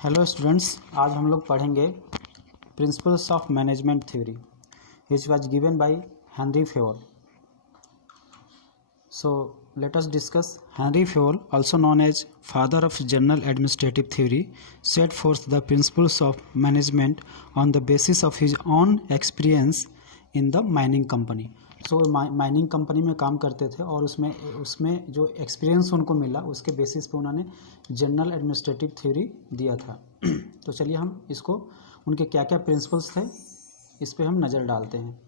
Hello students, आज हम लोग पढ़ेंगे principles of management theory which was given by Henry फेवल. So let us discuss. Henry Fayol, also known as father of general administrative theory, set forth the principles of management on the basis of his own experience in the mining company. So mining company में काम करते थे और उसमें जो experience उनको मिला उसके बेसिस पे उन्होंने जनरल एडमिनिस्ट्रेटिव थ्योरी दिया था. तो चलिए हम इसको उनके क्या क्या प्रिंसिपल्स थे इस पे हम नज़र डालते हैं.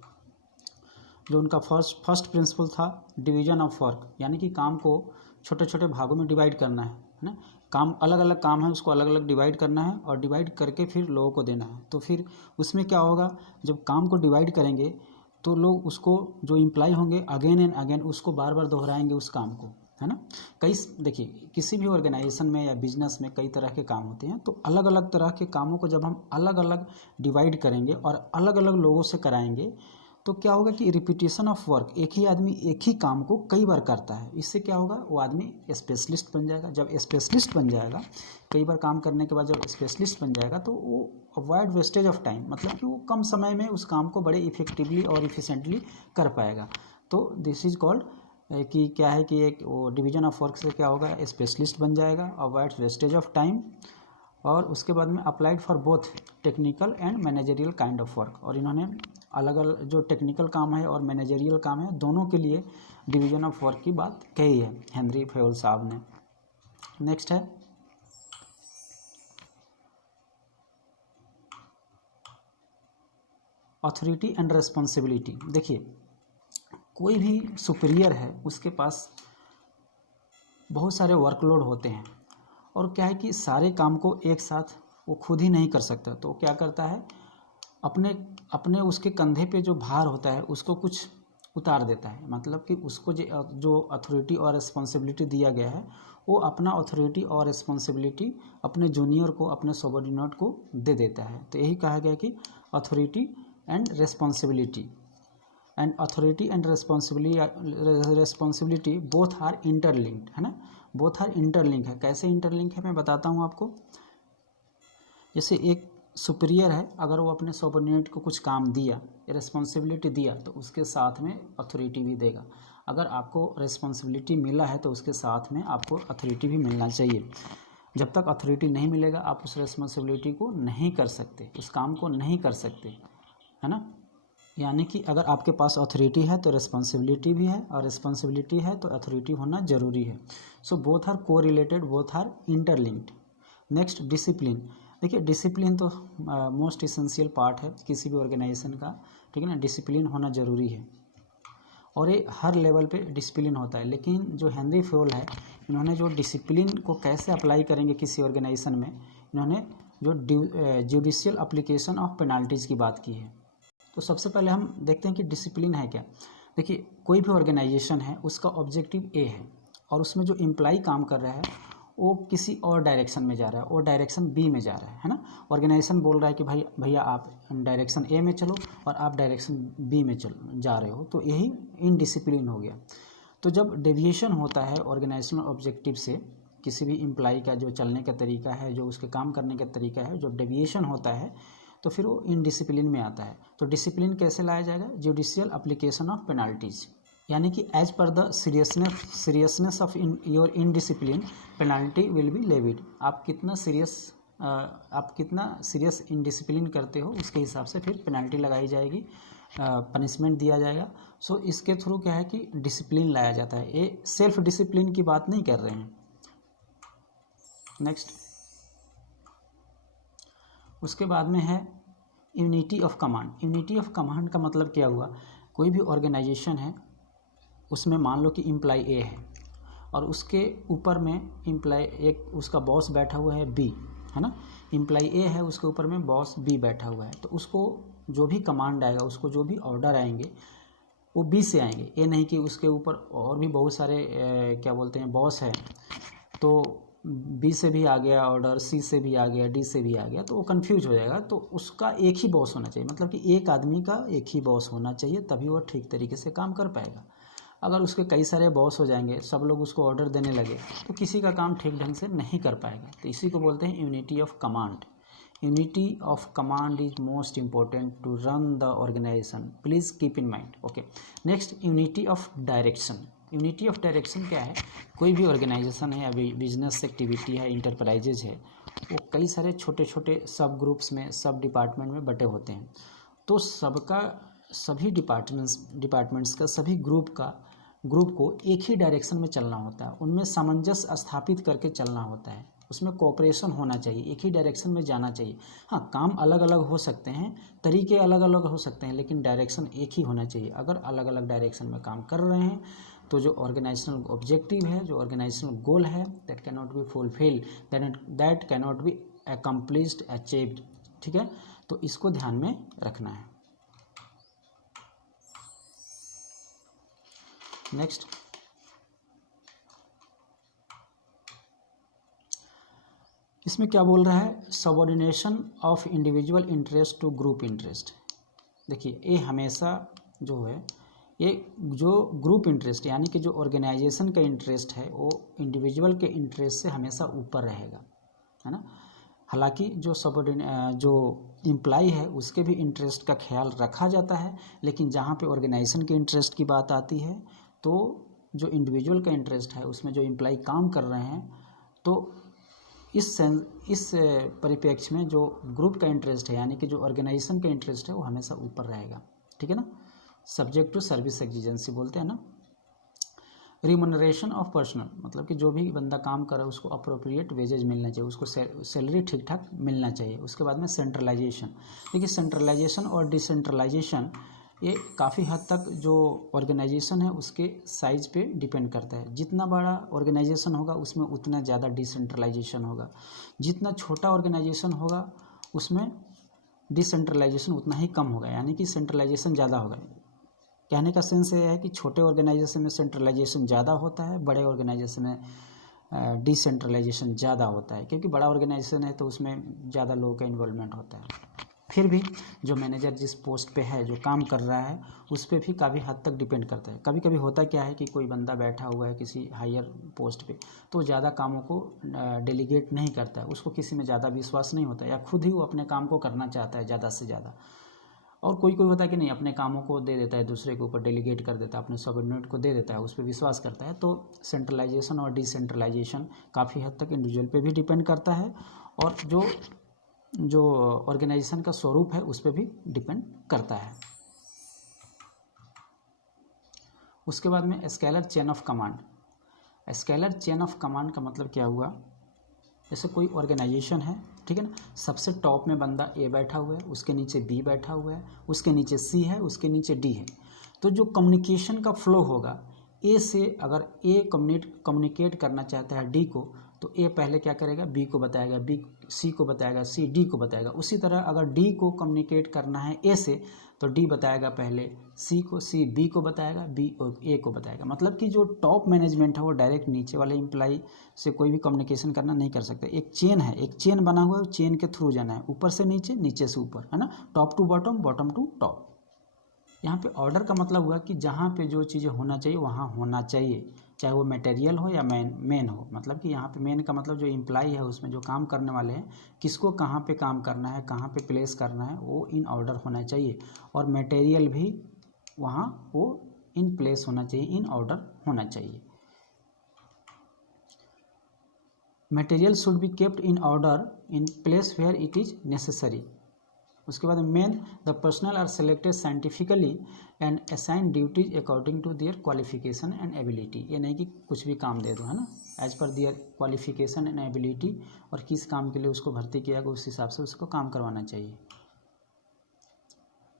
जो उनका फर्स्ट प्रिंसिपल था डिवीजन ऑफ वर्क, यानी कि काम को छोटे छोटे भागों में डिवाइड करना है ना. काम अलग अलग काम है, उसको अलग अलग डिवाइड करना है और डिवाइड करके फिर लोगों को देना है. तो फिर उसमें क्या होगा, जब काम को डिवाइड करेंगे तो लोग उसको जो इम्प्लाई होंगे अगेन एंड अगेन उसको बार बार दोहराएंगे उस काम को, है ना. देखिए किसी भी ऑर्गेनाइजेशन में या बिजनेस में कई तरह के काम होते हैं. तो अलग अलग तरह के कामों को जब हम अलग अलग डिवाइड करेंगे और अलग अलग लोगों से कराएंगे तो क्या होगा कि रिपीटेशन ऑफ वर्क, एक ही आदमी एक ही काम को कई बार करता है. इससे क्या होगा, वो आदमी स्पेशलिस्ट बन जाएगा. जब स्पेशलिस्ट बन जाएगा, कई बार काम करने के बाद जब स्पेशलिस्ट बन जाएगा तो वो अवॉइड वेस्टेज ऑफ टाइम, मतलब कि वो कम समय में उस काम को बड़े इफेक्टिवली और इफिशिएंटली कर पाएगा. तो दिस इज कॉल्ड कि क्या है कि एक वो डिवीजन ऑफ वर्क से क्या होगा, स्पेशलिस्ट बन जाएगा, अवॉइड वेस्टेज ऑफ टाइम. और उसके बाद में applied for both technical and managerial kind of work. और इन्होंने अलग अलग जो टेक्निकल काम है और मैनेजरियल काम है दोनों के लिए डिवीजन ऑफ वर्क की बात कही है हेनरी फेवल साहब ने. नेक्स्ट है अथॉरिटी एंड रिस्पॉन्सिबिलिटी. देखिए कोई भी सुपीरियर है उसके पास बहुत सारे वर्कलोड होते हैं और क्या है कि सारे काम को एक साथ वो खुद ही नहीं कर सकता. तो क्या करता है, अपने उसके कंधे पे जो भार होता है उसको कुछ उतार देता है. मतलब कि उसको जो अथॉरिटी और रिस्पॉन्सिबिलिटी दिया गया है वो अपना अथॉरिटी और रिस्पॉन्सिबिलिटी अपने जूनियर को, अपने सबऑर्डिनेट को दे देता है. तो यही कहा गया कि authority and responsibility and authority and responsibility both are interlinked, है ना. बोथ आर इंटरलिंक है. कैसे इंटरलिंक है मैं बताता हूँ आपको. जैसे एक सुपीरियर है, अगर वो अपने सबऑर्डिनेट को कुछ काम दिया, रिस्पॉन्सिबिलिटी दिया, तो उसके साथ में अथॉरिटी भी देगा. अगर आपको रिस्पॉन्सिबिलिटी मिला है तो उसके साथ में आपको अथॉरिटी भी मिलना चाहिए. जब तक अथॉरिटी नहीं मिलेगा आप उस रिस्पॉन्सिबिलिटी को नहीं कर सकते, उस काम को नहीं कर सकते, है ना. यानी कि अगर आपके पास अथॉरिटी है तो रिस्पॉन्सिबिलिटी भी है और रिस्पॉन्सिबिलिटी है तो अथॉरिटी होना ज़रूरी है. So both are correlated, both are interlinked. Next discipline. देखिए डिसिप्लिन तो मोस्ट इसेंशियल पार्ट है किसी भी ऑर्गेनाइजेशन का, ठीक है ना. डिसिप्लिन होना ज़रूरी है और ये हर लेवल पे डिसिप्लिन होता है. लेकिन जो हेनरी फेवल है, इन्होंने जो डिसिप्लिन को कैसे अप्लाई करेंगे किसी ऑर्गेनाइजेशन में, इन्होंने जो जुडिशियल अप्लीकेशन ऑफ पेनाल्टीज़ की बात की है. तो सबसे पहले हम देखते हैं कि डिसिप्लिन है क्या. देखिए कोई भी ऑर्गेनाइजेशन है उसका ऑब्जेक्टिव ए है और उसमें जो एम्प्लॉय काम कर रहा है वो किसी और डायरेक्शन में जा रहा है, और डायरेक्शन बी में जा रहा है ना. ऑर्गेनाइजेशन बोल रहा है कि भाई भैया आप डायरेक्शन ए में चलो और आप डायरेक्शन बी में जा रहे हो, तो यही इनडिसिप्लिन हो गया. तो जब डेविएशन होता है ऑर्गेनाइजेशनल ऑब्जेक्टिव से, किसी भी एम्प्लॉय का जो चलने का तरीका है, जो उसके काम करने का तरीका है, जो डेविएशन होता है तो फिर वो इनडिसिप्लिन में आता है. तो डिसिप्लिन कैसे लाया जाएगा, जुडिशियल एप्लीकेशन ऑफ पेनाल्टीज, यानी कि as per the seriousness of your indiscipline penalty will be levied. आप कितना सीरियस इनडिसिप्लिन करते हो उसके हिसाब से फिर पेनाल्टी लगाई जाएगी, पनिशमेंट दिया जाएगा. सो इसके थ्रू क्या है कि डिसिप्लिन लाया जाता है. ये सेल्फ डिसिप्लिन की बात नहीं कर रहे हैं. नेक्स्ट उसके बाद में है unity of command. Unity of command का मतलब क्या हुआ, कोई भी ऑर्गेनाइजेशन है उसमें मान लो कि एम्प्लॉय ए है और उसके ऊपर में एम्प्लॉय एक उसका बॉस बैठा हुआ है बी, है ना. एम्प्लॉय ए है, उसके ऊपर में बॉस बी बैठा हुआ है. तो उसको जो भी कमांड आएगा, उसको जो भी ऑर्डर आएंगे वो बी से आएंगे. ये नहीं कि उसके ऊपर और भी बहुत सारे क्या बोलते हैं बॉस है, तो बी से भी आ गया ऑर्डर, सी से भी आ गया, डी से भी आ गया, तो वो कंफ्यूज हो जाएगा. तो उसका एक ही बॉस होना चाहिए, मतलब कि एक आदमी का एक ही बॉस होना चाहिए, तभी वो ठीक तरीके से काम कर पाएगा. अगर उसके कई सारे बॉस हो जाएंगे, सब लोग उसको ऑर्डर देने लगे, तो किसी का काम ठीक ढंग से नहीं कर पाएगा। तो इसी को बोलते हैं unity of command. Unity of command is most important to run the organisation, please keep in mind. Okay, next unity of direction. Unity of direction क्या है? कोई भी ऑर्गेनाइजेशन है, अभी बिजनेस एक्टिविटी है, इंटरप्राइजेज है, वो कई सारे छोटे छोटे सब ग्रुप्स में, सब डिपार्टमेंट में बटे होते हैं। तो सबका, सभी डिपार्टमेंट्स का, सभी ग्रुप को एक ही डायरेक्शन में चलना होता है, उनमें सामंजस्य स्थापित करके चलना होता है, उसमें कोऑपरेशन होना चाहिए, एक ही डायरेक्शन में जाना चाहिए। हाँ, काम अलग अलग हो सकते हैं, तरीके अलग अलग हो सकते हैं, लेकिन डायरेक्शन एक ही होना चाहिए। अगर अलग अलग डायरेक्शन में काम कर रहे हैं तो जो ऑर्गेनाइजेशनल ऑब्जेक्टिव है, जो ऑर्गेनाइजेशनल गोल है, that can not be fulfilled, that can not be accomplished, achieved. ठीक है, तो इसको ध्यान में रखना है। नेक्स्ट, इसमें क्या बोल रहा है? Subordination of individual interest to group interest. देखिए, ये हमेशा जो है, ये जो ग्रुप इंटरेस्ट यानी कि जो ऑर्गेनाइजेशन का इंटरेस्ट है, वो इंडिविजुअल के इंटरेस्ट से हमेशा ऊपर रहेगा, है ना। हालांकि जो एम्प्लॉय है उसके भी इंटरेस्ट का ख्याल रखा जाता है, लेकिन जहाँ पे ऑर्गेनाइजेशन के इंटरेस्ट की बात आती है, तो जो इंडिविजुअल का इंटरेस्ट है, उसमें जो एम्प्लॉय काम कर रहे हैं, तो इस परिप्रेक्ष्य में जो ग्रुप का इंटरेस्ट है यानी कि जो ऑर्गेनाइजेशन का इंटरेस्ट है, वो हमेशा ऊपर रहेगा। ठीक है ना। सब्जेक्ट टू सर्विस एक्जिजेंसी बोलते हैं ना। रिम्यूनरेशन ऑफ पर्सनल, मतलब कि जो भी बंदा काम कर रहा है उसको अप्रोप्रिएट वेजेज मिलना चाहिए, उसको सैलरी ठीक ठाक मिलना चाहिए। उसके बाद में सेंट्रलाइजेशन। देखिए, सेंट्रलाइजेशन और डिसेंट्रलाइजेशन ये काफ़ी हद तक जो ऑर्गेनाइजेशन है उसके साइज पे डिपेंड करता है। जितना बड़ा ऑर्गेनाइजेशन होगा उसमें उतना ज़्यादा डिसेंट्रलाइजेशन होगा, जितना छोटा ऑर्गेनाइजेशन होगा उसमें डिसेंट्रलाइजेशन उतना ही कम होगा, यानी कि सेंट्रलाइजेशन ज़्यादा होगा। कहने का सेंस ये है कि छोटे ऑर्गेनाइजेशन में सेंट्रलाइजेशन ज़्यादा होता है, बड़े ऑर्गेनाइजेशन में डिसेंट्रलाइजेशन ज़्यादा होता है, क्योंकि बड़ा ऑर्गेनाइजेशन है तो उसमें ज़्यादा लोगों का इन्वॉल्वमेंट होता है। फिर भी जो मैनेजर जिस पोस्ट पे है, जो काम कर रहा है, उस पर भी काफ़ी हद तक डिपेंड करता है। कभी कभी होता क्या है कि कोई बंदा बैठा हुआ है किसी हायर पोस्ट पे, तो ज़्यादा कामों को डेलीगेट नहीं करता है, उसको किसी में ज़्यादा विश्वास नहीं होता, या खुद ही वो अपने काम को करना चाहता है ज़्यादा से ज़्यादा। और कोई होता है कि नहीं, अपने कामों को दे देता है, दूसरे के ऊपर डेलीगेट कर देता है, अपने सबऑर्डिनेट को दे देता है, उस पर विश्वास करता है। तो सेंट्रलाइजेशन और डिसेंट्रलाइजेशन काफ़ी हद तक इंडिविजुअल पे भी डिपेंड करता है, और जो ऑर्गेनाइजेशन का स्वरूप है उस पर भी डिपेंड करता है। उसके बाद में scalar chain of command. Scalar chain of command का मतलब क्या हुआ? जैसे कोई ऑर्गेनाइजेशन है, ठीक है ना, सबसे टॉप में बंदा ए बैठा हुआ है, उसके नीचे बी बैठा हुआ है, उसके नीचे सी है, उसके नीचे डी है। तो जो कम्युनिकेशन का फ्लो होगा, ए से अगर ए कम्युनिकेट करना चाहता है डी को, तो ए पहले क्या करेगा? बी को बताएगा, बी सी को बताएगा, सी डी को बताएगा। उसी तरह अगर डी को कम्युनिकेट करना है ए से, तो डी बताएगा पहले सी को, सी बी को बताएगा, बी ए को बताएगा। मतलब कि जो टॉप मैनेजमेंट है वो डायरेक्ट नीचे वाले एम्प्लॉय से कोई भी कम्युनिकेशन करना नहीं कर सकते। एक चेन है, एक चेन बना हुआ है, चेन के थ्रू जाना है, ऊपर से नीचे, नीचे से ऊपर, है ना, top to bottom, bottom to top. यहाँ पे ऑर्डर का मतलब हुआ कि जहाँ पे जो चीज़ें होना चाहिए वहाँ होना चाहिए, चाहे वो मटेरियल हो या मेन हो। मतलब कि यहाँ पे मेन का मतलब जो एम्प्लॉय है उसमें जो काम करने वाले हैं, किसको कहाँ पे काम करना है, कहाँ पे प्लेस करना है, वो इन ऑर्डर होना चाहिए। और मटेरियल भी वहाँ वो इन प्लेस होना चाहिए, इन ऑर्डर होना चाहिए। Material should be kept in order in place where it is necessary. उसके बाद men the personnel are selected scientifically and assign duties according to their qualification and ability. ये नहीं कि कुछ भी काम दे दो, है ना, as per there qualification and ability, और किस काम के लिए उसको भर्ती किया गया उस हिसाब से उसको काम करवाना चाहिए।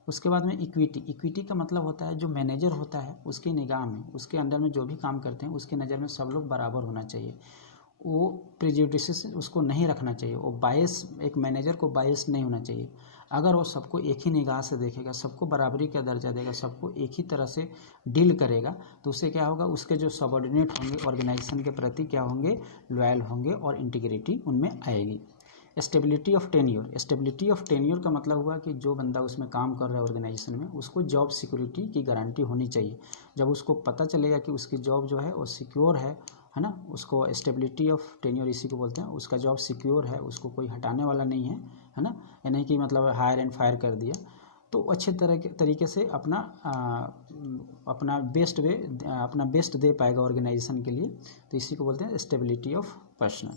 उसके बाद में इक्विटी। इक्विटी का मतलब होता है जो मैनेजर होता है उसकी निगाह में, उसके अंडर में जो भी काम करते हैं उसकी नज़र में सब लोग बराबर होना चाहिए। वो प्रेजुडिस उसको नहीं रखना चाहिए, वो बायस, एक मैनेजर को बायस नहीं होना चाहिए। अगर वो सबको एक ही निगाह से देखेगा, सबको बराबरी का दर्जा देगा, सबको एक ही तरह से डील करेगा, तो उससे क्या होगा? उसके जो सबऑर्डिनेट होंगे ऑर्गेनाइजेशन के प्रति क्या होंगे? लॉयल होंगे, और इंटीग्रिटी उनमें आएगी। Stability of tenure, stability of tenure का मतलब हुआ कि जो बंदा उसमें काम कर रहा है ऑर्गेनाइजेशन में, उसको जॉब सिक्योरिटी की गारंटी होनी चाहिए। जब उसको पता चलेगा कि उसकी जॉब जो है वो सिक्योर है ना, उसको स्टेबिलिटी ऑफ टेन्योर इसी को बोलते हैं, उसका जॉब सिक्योर है, उसको कोई हटाने वाला नहीं है ना, या नहीं कि मतलब हायर एंड फायर कर दिया, तो अच्छे तरीके से अपना बेस्ट दे पाएगा ऑर्गेनाइजेशन के लिए, तो इसी को बोलते हैं स्टेबिलिटी ऑफ पर्सनल।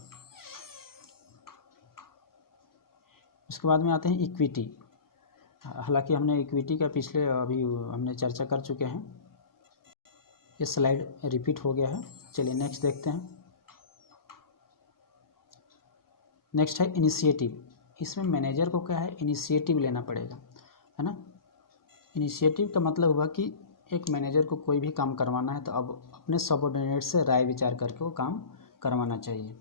उसके बाद में आते हैं इक्विटी। हालांकि हमने इक्विटी का पिछले अभी हमने चर्चा कर चुके हैं, ये स्लाइड रिपीट हो गया है। चलिए नेक्स्ट देखते हैं। नेक्स्ट है इनिशिएटिव। इसमें मैनेजर को क्या है, इनिशिएटिव लेना पड़ेगा, है ना। इनिशिएटिव का मतलब हुआ कि एक मैनेजर को कोई भी काम करवाना है तो अब अपने सबऑर्डिनेट से राय विचार करके वो काम करवाना चाहिए।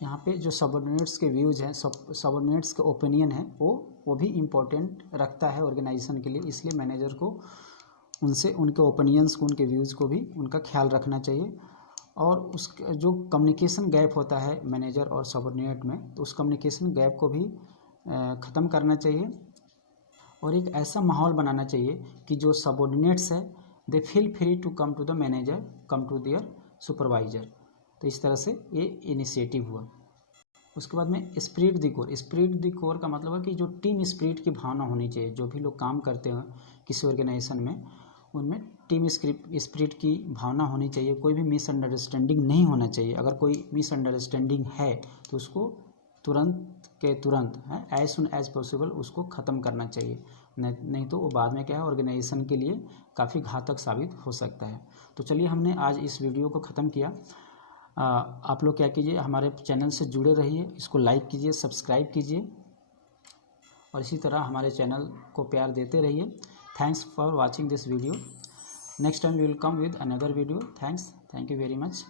यहाँ पे जो सबऑर्डिनेट्स के व्यूज़ हैं, सबऑर्डिनेट्स के ओपिनियन है, वो भी इम्पोर्टेंट रखता है ऑर्गेनाइजेशन के लिए, इसलिए मैनेजर को उनसे उनके ओपिनियंस को, उनके व्यूज़ को भी उनका ख्याल रखना चाहिए। और उस जो कम्युनिकेशन गैप होता है मैनेजर और सबऑर्डिनेट में, तो उस कम्युनिकेशन गैप को भी ख़त्म करना चाहिए और एक ऐसा माहौल बनाना चाहिए कि जो सबऑर्डिनेट्स है they feel free to come to the manager, come to their supervisor. तो इस तरह से ये इनिशिएटिव हुआ। उसके बाद में spirit the core. Spirit the core का मतलब है कि जो टीम स्पिरिट की भावना होनी चाहिए। जो भी लोग काम करते हैं किसी ऑर्गेनाइजेशन में, उनमें टीम स्पिरिट की भावना होनी चाहिए। कोई भी मिसअंडरस्टैंडिंग नहीं होना चाहिए। अगर कोई मिसअंडरस्टैंडिंग है तो उसको तुरंत के तुरंत है एज सुन एज पॉसिबल उसको ख़त्म करना चाहिए, नहीं तो वो बाद में क्या है ऑर्गेनाइजेशन के लिए काफ़ी घातक साबित हो सकता है। तो चलिए हमने आज इस वीडियो को ख़त्म किया। आप लोग क्या कीजिए, हमारे चैनल से जुड़े रहिए, इसको लाइक कीजिए, सब्सक्राइब कीजिए और इसी तरह हमारे चैनल को प्यार देते रहिए। Thanks for watching this video. Next time we will come with another video. Thank you very much.